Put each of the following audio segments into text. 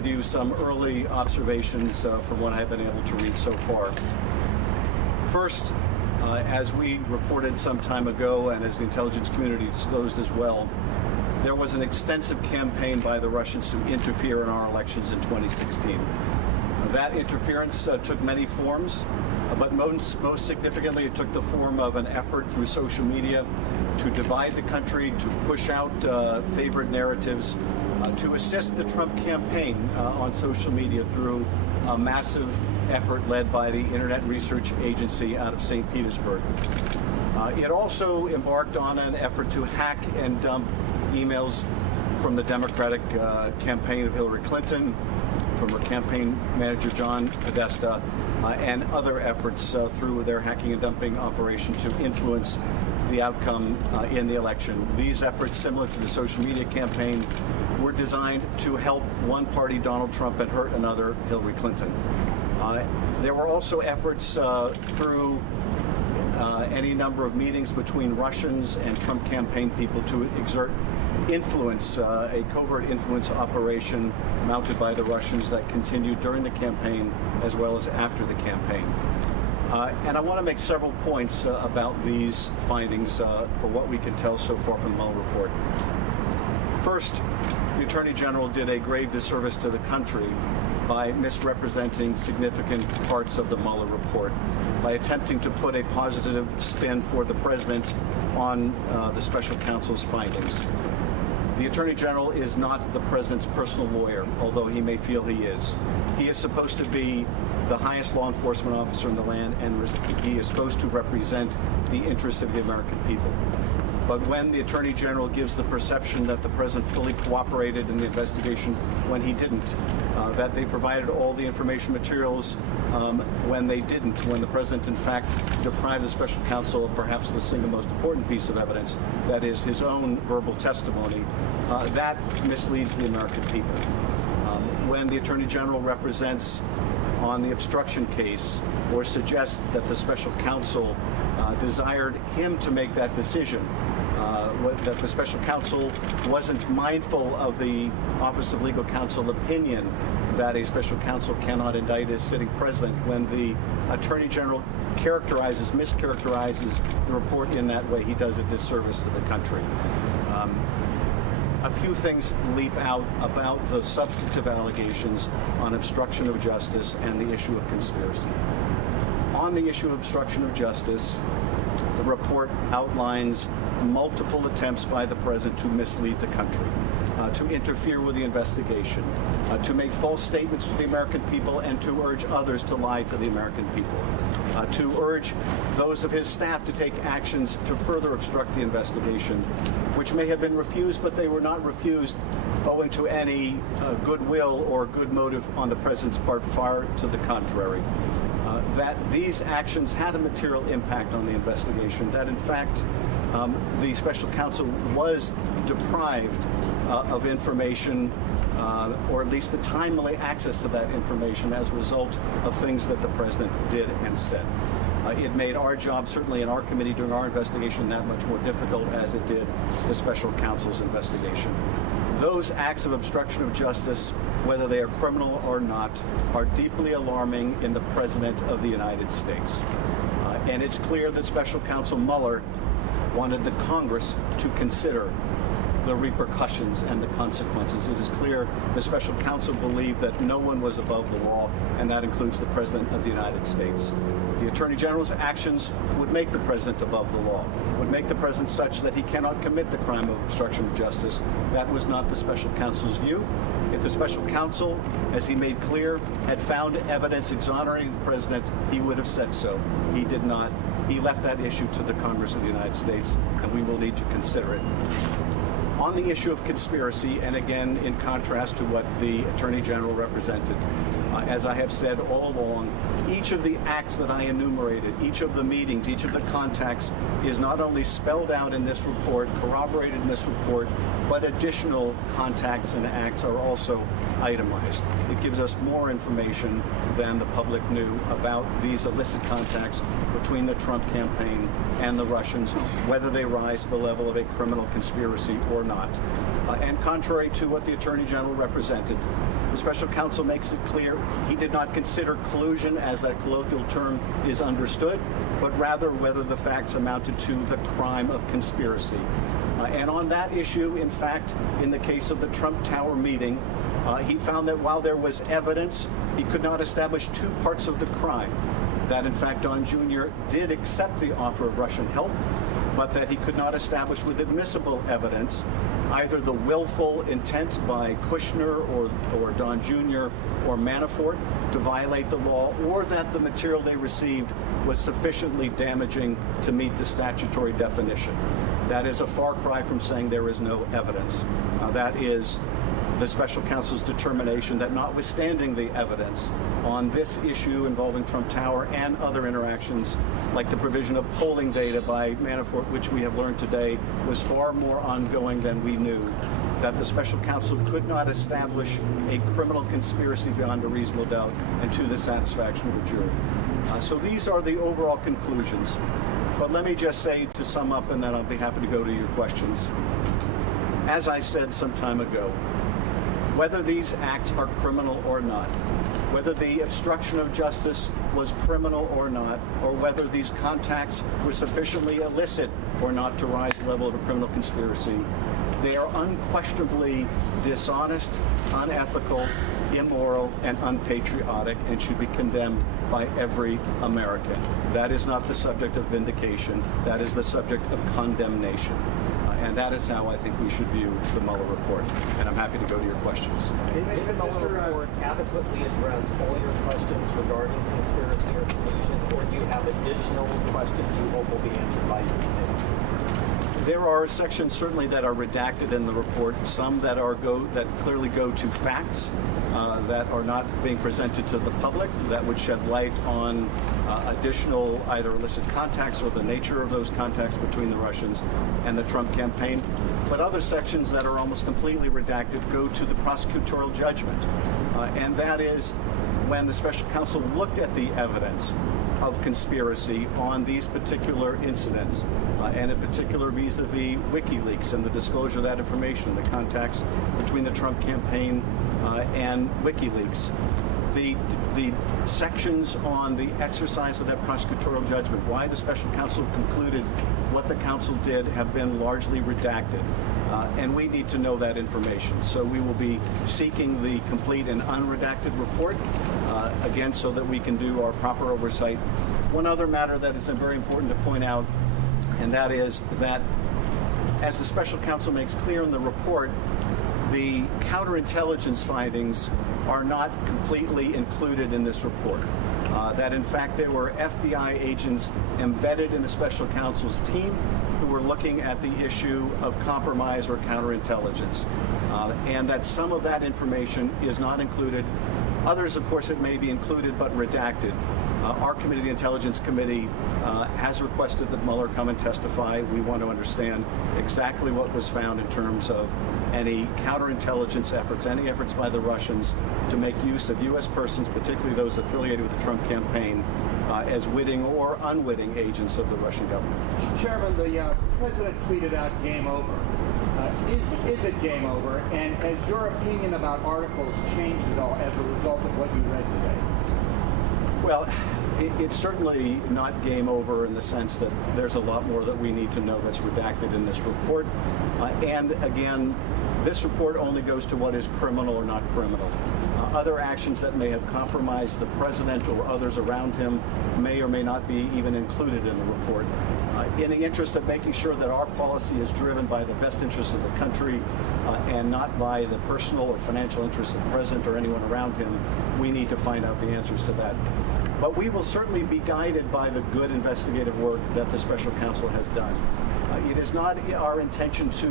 with you some early observations from what I've been able to read so far. First, as we reported some time ago, and as the intelligence community disclosed as well, there was an extensive campaign by the Russians to interfere in our elections in 2016. That interference took many forms, but most significantly, it took the form of an effort through social media to divide the country, to push out favorite narratives, to assist the Trump campaign on social media through a massive effort led by the Internet Research Agency out of St. Petersburg. It also embarked on an effort to hack and dump emails from the Democratic campaign of Hillary Clinton, from her campaign manager John Podesta, and other efforts through their hacking and dumping operation to influence the outcome in the election. These efforts, similar to the social media campaign, were designed to help one party, Donald Trump, and hurt another, Hillary Clinton. There were also efforts through any number of meetings between Russians and Trump campaign people to exert influence, a covert influence operation mounted by the Russians that continued during the campaign as well as after the campaign. And I want to make several points about these findings for what we can tell so far from the Mueller report. First, the Attorney General did a grave disservice to the country by misrepresenting significant parts of the Mueller report, by attempting to put a positive spin for the president on the special counsel's findings. The Attorney General is not the president's personal lawyer, although he may feel he is. He is supposed to be the highest law enforcement officer in the land, and he is supposed to represent the interests of the American people. But when the Attorney General gives the perception that the President fully cooperated in the investigation when he didn't, that they provided all the information materials when they didn't, when the President in fact deprived the special counsel of perhaps the single most important piece of evidence, that is his own verbal testimony, that misleads the American people. When the Attorney General represents on the obstruction case or suggests that the special counsel desired him to make that decision, that the special counsel wasn't mindful of the Office of Legal Counsel opinion that a special counsel cannot indict a sitting president, when the Attorney General mischaracterizes the report in that way, he does a disservice to the country. A few things leap out about the substantive allegations on obstruction of justice and the issue of conspiracy. On the issue of obstruction of justice, the report outlines multiple attempts by the president to mislead the country, to interfere with the investigation, to make false statements to the American people, and to urge others to lie to the American people, to urge those of his staff to take actions to further obstruct the investigation, which may have been refused, but they were not refused owing to any goodwill or good motive on the president's part, far to the contrary. That these actions had a material impact on the investigation, that in fact the special counsel was deprived of information, or at least the timely access to that information as a result of things that the president did and said. It made our job, certainly in our committee during our investigation, that much more difficult, as it did the special counsel's investigation. Those acts of obstruction of justice, whether they are criminal or not, are deeply alarming in the President of the United States. And it's clear that Special Counsel Mueller wanted the Congress to consider the repercussions and the consequences. It is clear the special counsel believed that no one was above the law, and that includes the President of the United States. The Attorney General's actions would make the President above the law, would make the President such that he cannot commit the crime of obstruction of justice. That was not the special counsel's view. If the special counsel, as he made clear, had found evidence exonerating the President, he would have said so. He did not. He left that issue to the Congress of the United States, and we will need to consider it. On the issue of conspiracy, and again in contrast to what the Attorney General represented, as I have said all along, each of the acts that I enumerated, each of the meetings, each of the contacts is not only spelled out in this report, corroborated in this report, but additional contacts and acts are also itemized. It gives us more information than the public knew about these illicit contacts between the Trump campaign and the Russians, whether they rise to the level of a criminal conspiracy or not. And contrary to what the Attorney General represented, The special counsel makes it clear he did not consider collusion, as that colloquial term is understood, but rather whether the facts amounted to the crime of conspiracy. And on that issue, in fact, in the case of the Trump Tower meeting, he found that while there was evidence, he could not establish two parts of the crime. That, in fact, Don Jr. did accept the offer of Russian help, but that he could not establish with admissible evidence either the willful intent by Kushner or Don Jr. or Manafort to violate the law, or that the material they received was sufficiently damaging to meet the statutory definition. That is a far cry from saying there is no evidence. That is the special counsel's determination that, notwithstanding the evidence on this issue involving Trump Tower and other interactions, like the provision of polling data by Manafort, which we have learned today was far more ongoing than we knew, that the special counsel could not establish a criminal conspiracy beyond a reasonable doubt and to the satisfaction of the jury. So these are the overall conclusions. But let me just say, to sum up, and then I'll be happy to go to your questions. As I said some time ago, whether these acts are criminal or not, whether the obstruction of justice was criminal or not, or whether these contacts were sufficiently illicit or not to rise to the level of a criminal conspiracy, they are unquestionably dishonest, unethical, immoral, and unpatriotic, and should be condemned by every American. That is not the subject of vindication. That is the subject of condemnation. And that is how I think we should view the Mueller report. And I'm happy to go to your questions. Did the Mueller report adequately address all your questions regarding conspiracy or collusion, or do you have additional questions you hope will be answered by your committee? There are sections certainly that are redacted in the report, some that clearly go to facts that are not being presented to the public, that would shed light on additional either illicit contacts or the nature of those contacts between the Russians and the Trump campaign. But other sections that are almost completely redacted go to the prosecutorial judgment. And that is when the special counsel looked at the evidence of conspiracy on these particular incidents, and in particular vis-a-vis WikiLeaks and the disclosure of that information, the contacts between the Trump campaign and WikiLeaks. The sections on the exercise of that prosecutorial judgment, why the special counsel concluded what the counsel did, have been largely redacted. And we need to know that information. So we will be seeking the complete and unredacted report, again, so that we can do our proper oversight. One other matter that is very important to point out, and that is that, as the special counsel makes clear in the report, the counterintelligence findings are not completely included in this report. That in fact there were FBI agents embedded in the special counsel's team who were looking at the issue of compromise or counterintelligence, and that some of that information is not included. Others, of course, it may be included but redacted. Our committee, the Intelligence Committee, has requested that Mueller come and testify. We want to understand exactly what was found in terms of any counterintelligence efforts, any efforts by the Russians to make use of U.S. persons, particularly those affiliated with the Trump campaign, as witting or unwitting agents of the Russian government. Chairman, the president tweeted out "game over." Is it game over? And has your opinion about articles changed at all as a result of what you read today? Well, it's certainly not game over in the sense that there's a lot more that we need to know that's redacted in this report. And again, this report only goes to what is criminal or not criminal. Other actions that may have compromised the president or others around him may or may not be even included in the report. In the interest of making sure that our policy is driven by the best interests of the country and not by the personal or financial interests of the president or anyone around him, we need to find out the answers to that. But we will certainly be guided by the good investigative work that the special counsel has done. It is not our intention to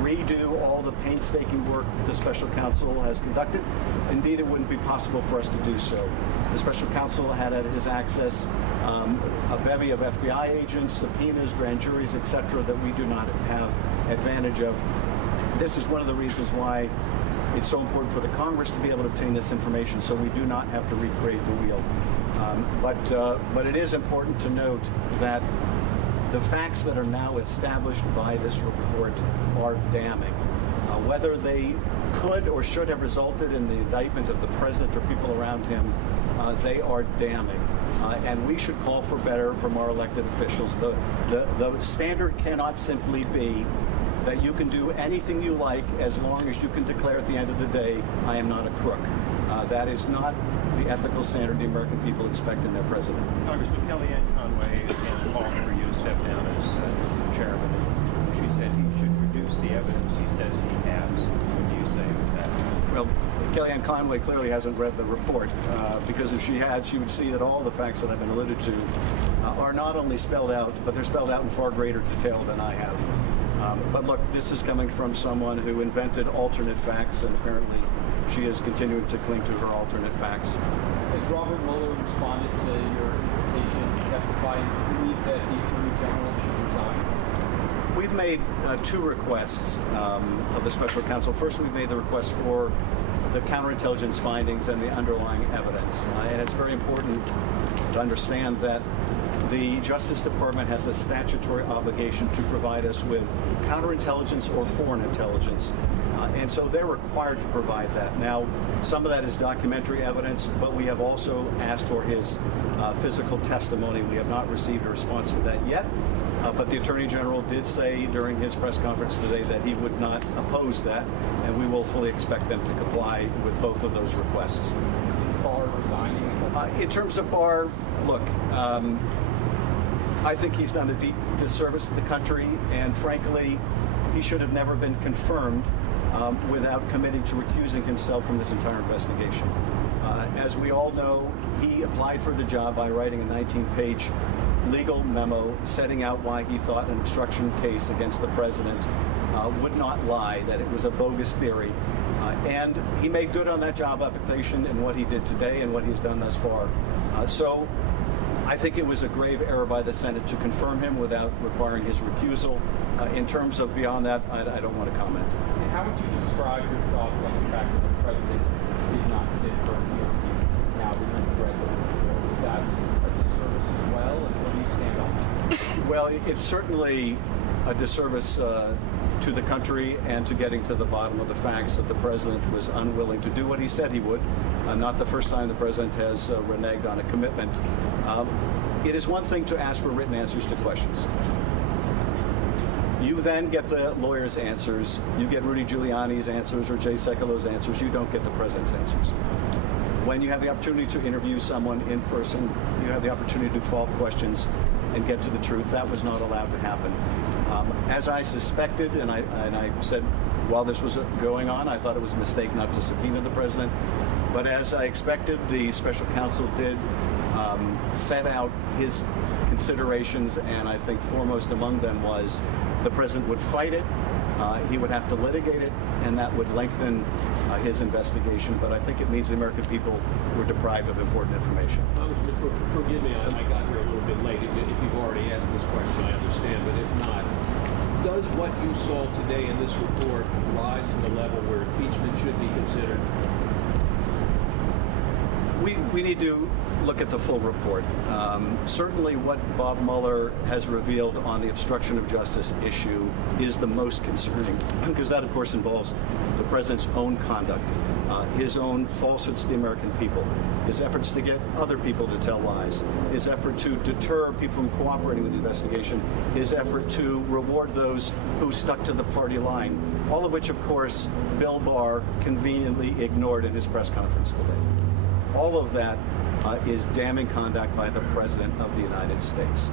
redo all the painstaking work the special counsel has conducted. Indeed, it wouldn't be possible for us to do so. The special counsel had at his access a bevy of FBI agents, subpoenas, grand juries, etc., that we do not have advantage of. This is one of the reasons why it's so important for the Congress to be able to obtain this information, so we do not have to recreate the wheel. But it is important to note that the facts that are now established by this report are damning. Whether they could or should have resulted in the indictment of the president or people around him, they are damning. And we should call for better from our elected officials. The standard cannot simply be that you can do anything you like as long as you can declare at the end of the day, I am not a crook. That is not the ethical standard the American people expect in their president. Congressman Kellyanne Conway again called for you to step down as chairman. She said he should produce the evidence he says he has. What do you say with that? Well, Kellyanne Conway clearly hasn't read the report, because if she had, she would see that all the facts that have been alluded to are not only spelled out, but they're spelled out in far greater detail than I have. But look, this is coming from someone who invented alternate facts, and apparently she is continuing to cling to her alternate facts. Has Robert Mueller responded to your invitation to testify, and do you believe that the Attorney General should resign? We've made two requests of the special counsel. First, we've made the request for the counterintelligence findings and the underlying evidence. And it's very important to understand that the Justice Department has a statutory obligation to provide us with counterintelligence or foreign intelligence. And so they're required to provide that. Now, some of that is documentary evidence, but we have also asked for his physical testimony. We have not received a response to that yet. But the Attorney General did say during his press conference today that he would not oppose that, and we will fully expect them to comply with both of those requests. Barr resigning? In terms of Barr, look, I think he's done a deep disservice to the country, and frankly, he should have never been confirmed without committing to recusing himself from this entire investigation. As we all know, he applied for the job by writing a 19-page legal memo setting out why he thought an obstruction case against the president would not lie, that it was a bogus theory. And he made good on that job application in what he did today and what he's done thus far. So I think it was a grave error by the Senate to confirm him without requiring his recusal. In terms of beyond that, I don't want to comment. And how would you describe your thoughts on the fact that the president did not sit for a hearing now that you've read the report? Was that a disservice as well, and where do you stand on that? Well, it's certainly a disservice to the country and to getting to the bottom of the facts that the president was unwilling to do what he said he would. Not the first time the president has reneged on a commitment. It is one thing to ask for written answers to questions. You then get the lawyer's answers. You get Rudy Giuliani's answers or Jay Sekulo's answers. You don't get the president's answers. When you have the opportunity to interview someone in person, you have the opportunity to follow-up questions and get to the truth. That was not allowed to happen. As I suspected, and I said while this was going on, I thought it was a mistake not to subpoena the president. But as I expected, the special counsel did set out his considerations, and I think foremost among them was the president would fight it, he would have to litigate it, and that would lengthen his investigation. But I think it means the American people were deprived of important information. Congressman, forgive me, I got here a little bit late. If you've already asked this question, I understand. But if not, does what you saw today in this report rise to the level where impeachment should be considered? We need to look at the full report. Certainly what Bob Mueller has revealed on the obstruction of justice issue is the most concerning, because that, of course, involves the president's own conduct, his own falsehoods to the American people, his efforts to get other people to tell lies, his effort to deter people from cooperating with the investigation, his effort to reward those who stuck to the party line, all of which, of course, Bill Barr conveniently ignored in his press conference today. All of that is damning conduct by the President of the United States.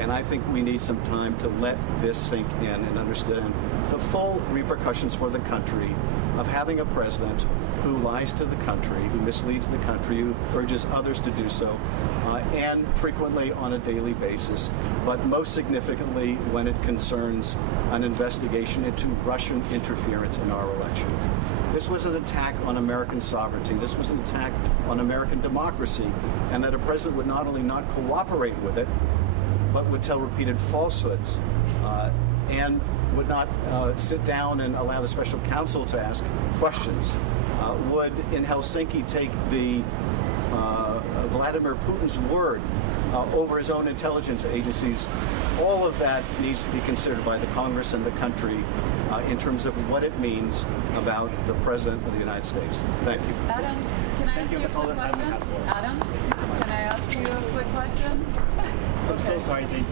And I think we need some time to let this sink in and understand the full repercussions for the country of having a president who lies to the country, who misleads the country, who urges others to do so, and frequently on a daily basis, but most significantly when it concerns an investigation into Russian interference in our election. This was an attack on American sovereignty. This was an attack on American democracy, and that a president would not only not cooperate with it, but would tell repeated falsehoods, and would not sit down and allow the special counsel to ask questions, would in Helsinki take the Vladimir Putin's word over his own intelligence agencies. All of that needs to be considered by the Congress and the country in terms of what it means about the President of the United States. Thank you. Adam, can I ask you a quick question? Adam, can I ask you a quick question? I'm so sorry. Thank you.